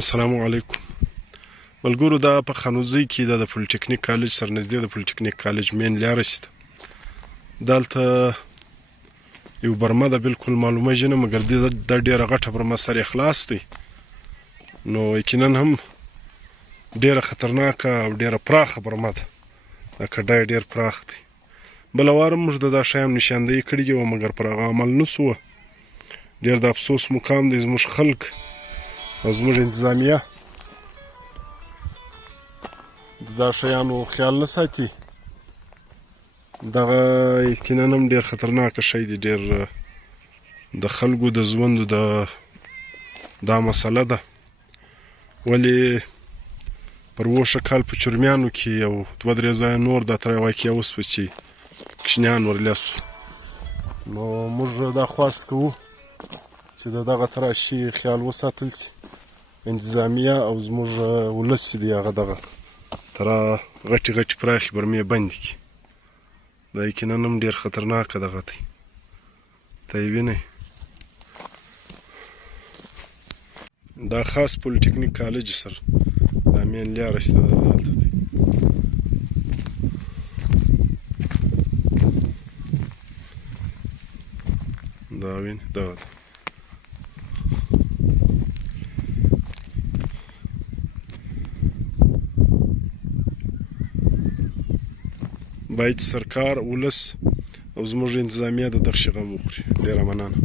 السلام علیکم ملګرو. دا په خانوزۍ کې د پولیټیکنیک کالج سره نږدې د پولیټیکنیک کالج مین لاره شته. دلته یو برمه ده، بالکل معلومیږي نه، مګر دا ډېره غټه برمه، سر یې خلاص دی. نو یقینا هم ډېره خطرناکه او ډېره پراخه برمه ده. دا کډی ډېر پراخ دی. بله وار موږ د دا شیانو نشاندهي کړي دي، مګر پر هغه عمل نه سوه. ډېر د افسوس مقام دی. زموږ خلک او زموږ انتظامیه د دا شیانو خیال نه ساتي. دغه یقینا هم ډېر خطرناکه شی دی. ډېر د خلکو د ژوندو دا مسله ده. ولې پر 20 کال په چرمیانو کې یو 2-3 ځایه نور دا ترې واقعه وسوه چې کوچنیان ورلیه سو. نو موږ دا خواست کوو چې د دغه تراشي خیال وساتل سي. انتظامیه او زموږ ولس چې دی هغه دغه ترا غټې غټې پراخې برمې بندې کړي. دا یقینا هم ډېر خطرناکه دغه دی. ته یې وینئ. دا خاص پولیټیکنیک کالج سره دا مین لاره شته، دلته دی. دا وینئ، دغه دی. باید سرکار، ولس او زموږ انتظامیه د دغه شي غم وخوري. ډېره مننه.